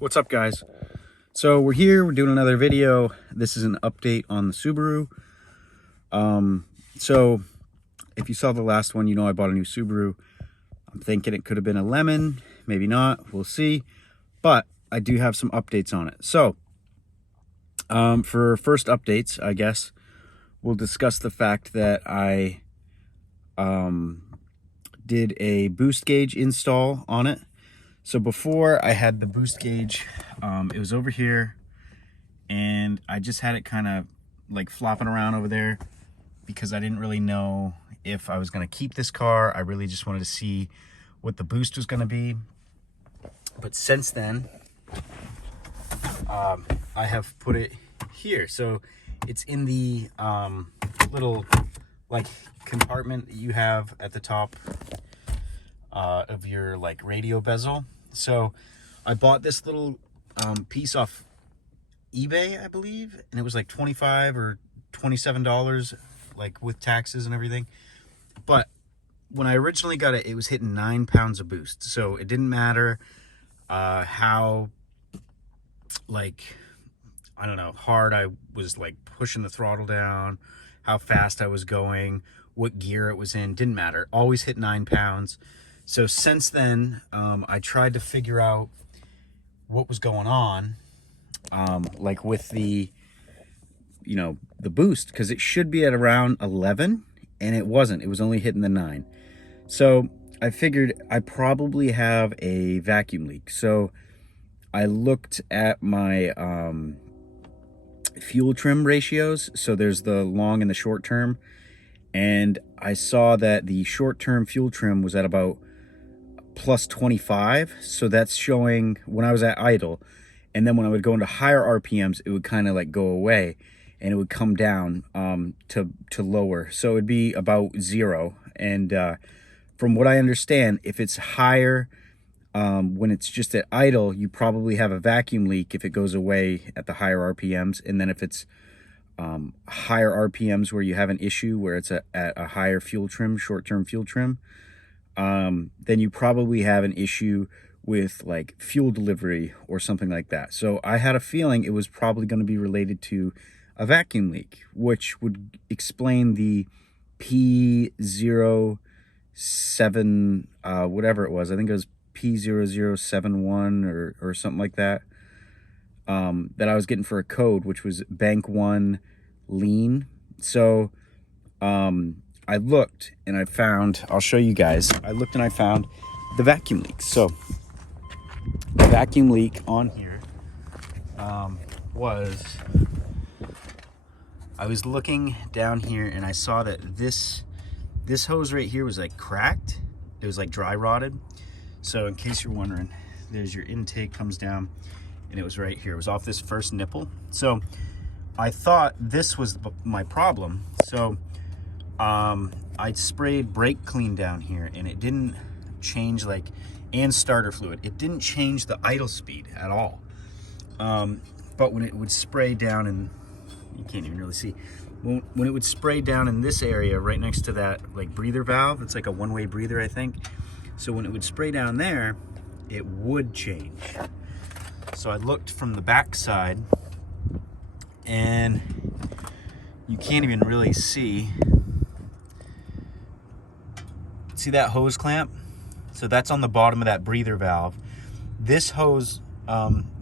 What's up, guys? So we're here, we're doing another video. This is an update on the Subaru. So if you saw the last one, you know I bought a new Subaru. I'm thinking it could have been a lemon, maybe not, we'll see. But I do have some updates on it. So for first updates, I guess, we'll discuss the fact that I did a boost gauge install on it. So before I had the boost gauge, it was over here, and I just had it kind of like flopping around over there because I didn't really know if I was going to keep this car. I really just wanted to see what the boost was going to be. But since then, I have put it here. So it's in the little like compartment that you have at the top of your like radio bezel. So I bought this little piece off eBay, I believe, and it was like $25 or $27, like with taxes and everything. But when I originally got it, it was hitting 9 pounds of boost. So it didn't matter how, like, I don't know, hard I was like pushing the throttle down, how fast I was going, what gear it was in, didn't matter. Always hit 9 pounds. So since then, I tried to figure out what was going on, like with the, you know, the boost, because it should be at around 11, and it wasn't. It was only hitting the 9. So I figured I probably have a vacuum leak. So I looked at my fuel trim ratios. So there's the long and the short term, and I saw that the short term fuel trim was at about plus 25. So that's showing when I was at idle, and then when I would go into higher RPMs, it would kind of like go away and it would come down to lower. So it would be about 0. And from what I understand, if it's higher when it's just at idle, you probably have a vacuum leak if it goes away at the higher RPMs. And then if it's higher RPMs where you have an issue where it's at a higher fuel trim, short-term fuel trim, then you probably have an issue with like fuel delivery or something like that. So I had a feeling it was probably going to be related to a vacuum leak, which would explain the P07, whatever it was. I think it was P0071 or something like that, that I was getting for a code, which was bank 1 lean. So I looked and I found, I'll show you guys, I looked and I found the vacuum leak. So the vacuum leak on here was, I was looking down here and I saw that this hose right here was like cracked. It was like dry rotted. So in case you're wondering, there's your intake comes down, and it was right here. It was off this first nipple. So I thought this was my problem. So I sprayed brake clean down here, and it didn't change, like, and starter fluid. It didn't change the idle speed at all. But when it would spray down, and you can't even really see, when it would spray down in this area right next to that like breather valve, it's like a one-way breather, I think. So when it would spray down there, it would change. So I looked from the back side, and you can't even really see that hose clamp? So that's on the bottom of that breather valve. This hose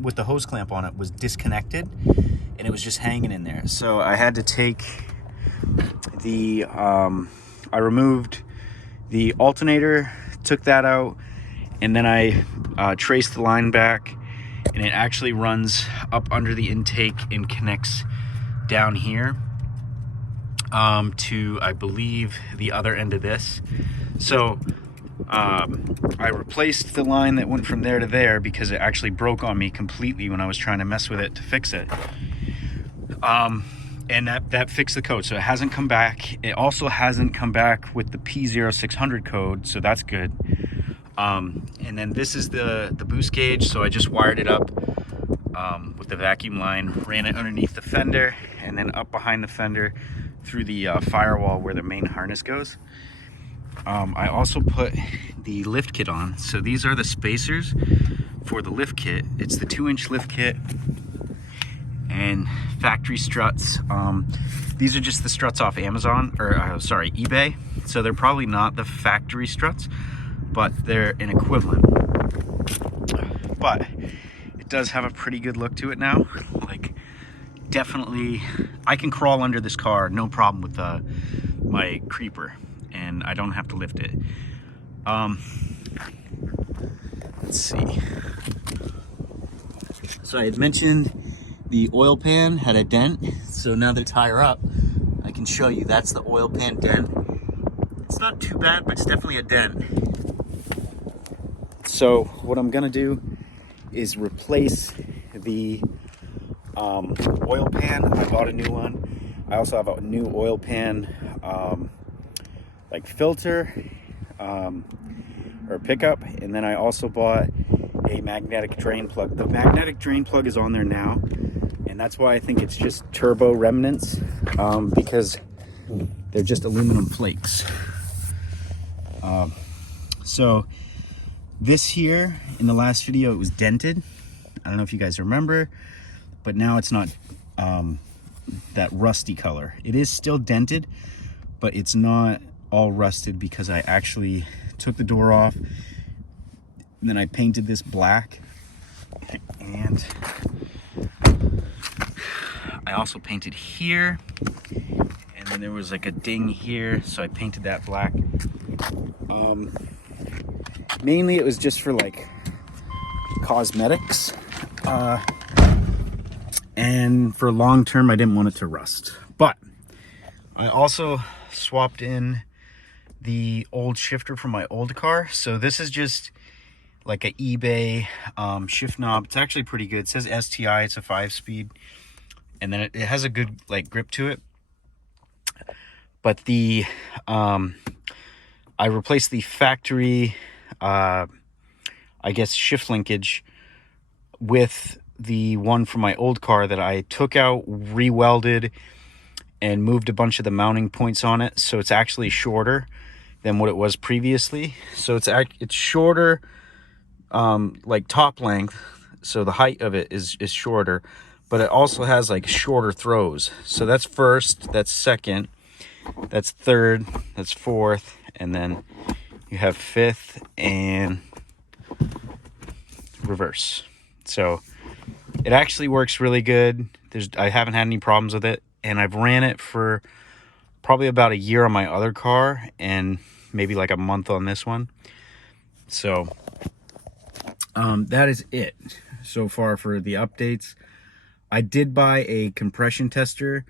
with the hose clamp on it was disconnected, and it was just hanging in there. So I had to take the I removed the alternator, took that out, and then I traced the line back, and it actually runs up under the intake and connects down here to, I believe, the other end of this. So I replaced the line that went from there to there because it actually broke on me completely when I was trying to mess with it to fix it. And that fixed the code. So it hasn't come back. It also hasn't come back with the P0600 code, so that's good. And then this is the boost gauge. So I just wired it up with the vacuum line, ran it underneath the fender, and then up behind the fender through the firewall where the main harness goes. I also put the lift kit on. So these are the spacers for the lift kit. It's the 2-inch lift kit and factory struts. These are just the struts off Amazon, or sorry, eBay. So they're probably not the factory struts, but they're an equivalent. But it does have a pretty good look to it now. Like, definitely, I can crawl under this car, no problem with my creeper, and I don't have to lift it. Let's see. So I had mentioned the oil pan had a dent, so now that it's higher up, I can show you that's the oil pan dent. It's not too bad, but it's definitely a dent. So what I'm gonna do is replace the oil pan. I bought a new one. I also have a new oil pan like filter or pickup, and then I also bought a magnetic drain plug. The magnetic drain plug is on there now, and that's why I think it's just turbo remnants, because they're just aluminum flakes. So this here, in the last video, it was dented. I don't know if you guys remember, but now it's not that rusty color. It is still dented, but it's not all rusted because I actually took the door off and then I painted this black, and I also painted here, and then there was like a ding here, so I painted that black. Mainly it was just for like cosmetics, and for long term I didn't want it to rust. But I also swapped in the old shifter from my old car. So this is just like an eBay shift knob. It's actually pretty good. It says STI, it's a 5-speed, and then it has a good like grip to it. But the I replaced the factory I guess shift linkage with the one from my old car that I took out, re-welded, and moved a bunch of the mounting points on it, so it's actually shorter than what it was previously. So it's shorter, like top length, so the height of it is shorter, but it also has like shorter throws. So that's first, that's second, that's third, that's fourth, and then you have fifth and reverse. So it actually works really good. I haven't had any problems with it, and I've ran it for probably about a year on my other car and maybe like a month on this one. So that is it so far for the updates. I did buy a compression tester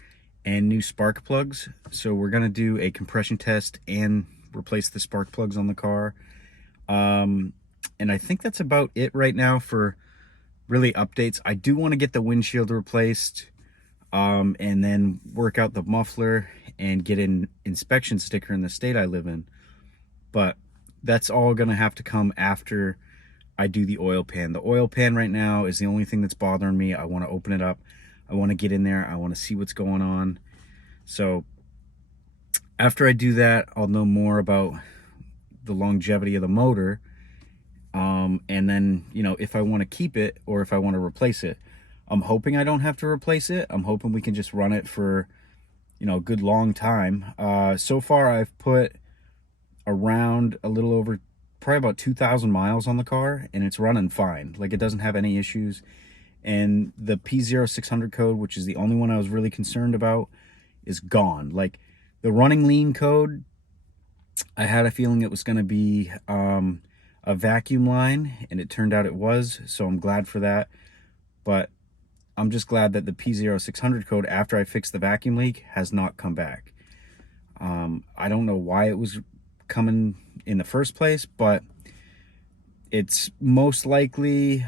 and new spark plugs, so we're gonna do a compression test and replace the spark plugs on the car. And I think that's about it right now for really updates. I do want to get the windshield replaced, and then work out the muffler and get an inspection sticker in the state I live in. But that's all gonna have to come after I do the oil pan. The oil pan right now is the only thing that's bothering me. I want to open it up. I want to get in there. I want to see what's going on. So after I do that, I'll know more about the longevity of the motor. And then, you know, if I want to keep it or if I want to replace it. I'm hoping I don't have to replace it. I'm hoping we can just run it for, you know, a good long time. So far I've put around a little over, probably about 2,000 miles on the car, and it's running fine. Like, it doesn't have any issues. And the P0600 code, which is the only one I was really concerned about, is gone. Like, the running lean code, I had a feeling it was going to be a vacuum line, and it turned out it was, so I'm glad for that. But I'm just glad that the P0600 code, after I fixed the vacuum leak, has not come back. I don't know why it was coming in the first place, but it's most likely,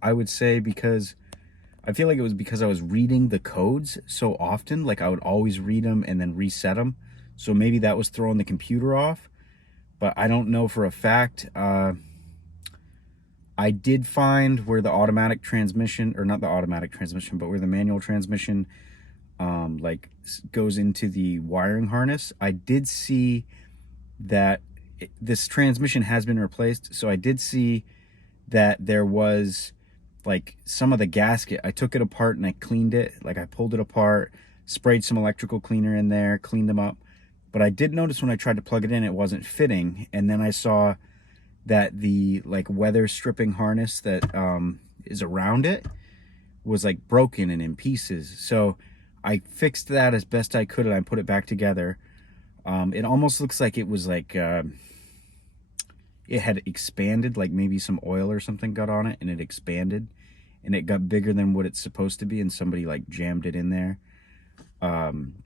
I would say, because I feel like it was because I was reading the codes so often. Like, I would always read them and then reset them, so maybe that was throwing the computer off. But I don't know for a fact. I did find where the automatic transmission, or not the automatic transmission, but where the manual transmission like goes into the wiring harness. I did see that this transmission has been replaced, so I did see that there was like some of the gasket. I took it apart and I cleaned it. Like I pulled it apart, sprayed some electrical cleaner in there, cleaned them up. But I did notice when I tried to plug it in, it wasn't fitting. And then I saw that the like weather stripping harness that is around it was like broken and in pieces. So I fixed that as best I could and I put it back together. It almost looks like it was like it had expanded, like maybe some oil or something got on it and it expanded and it got bigger than what it's supposed to be, and somebody like jammed it in there. And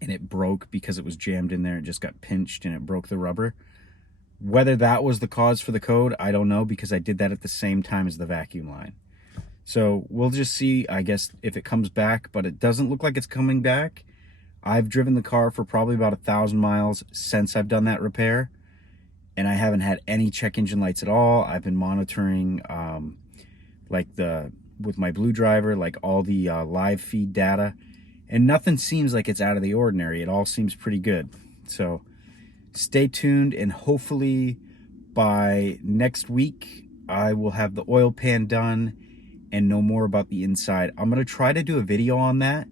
it broke because it was jammed in there. It just got pinched and it broke the rubber. Whether that was the cause for the code, I don't know, because I did that at the same time as the vacuum line. So we'll just see, I guess, if it comes back, but it doesn't look like it's coming back. I've driven the car for probably about 1,000 miles since I've done that repair, and I haven't had any check engine lights at all. I've been monitoring with my Blue Driver, like all the live feed data, and nothing seems like it's out of the ordinary. It all seems pretty good. So stay tuned, and hopefully by next week I will have the oil pan done and know more about the inside. I'm going to try to do a video on that.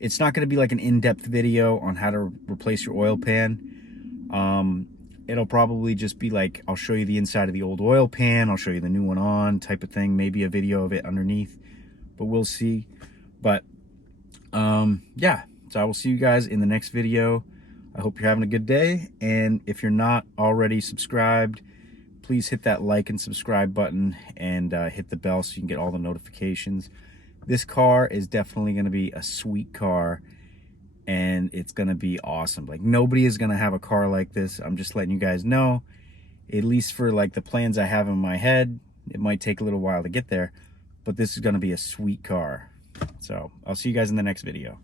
It's not going to be like an in-depth video on how to replace your oil pan. It'll probably just be like, I'll show you the inside of the old oil pan, I'll show you the new one on, type of thing. Maybe a video of it underneath, but we'll see. But yeah, so I will see you guys in the next video. I hope you're having a good day, and if you're not already subscribed, please hit that like and subscribe button and hit the bell so you can get all the notifications. This car is definitely going to be a sweet car, and it's going to be awesome. Like, nobody is going to have a car like this. I'm just letting you guys know, at least for like the plans I have in my head. It might take a little while to get there, but this is going to be a sweet car. So I'll see you guys in the next video.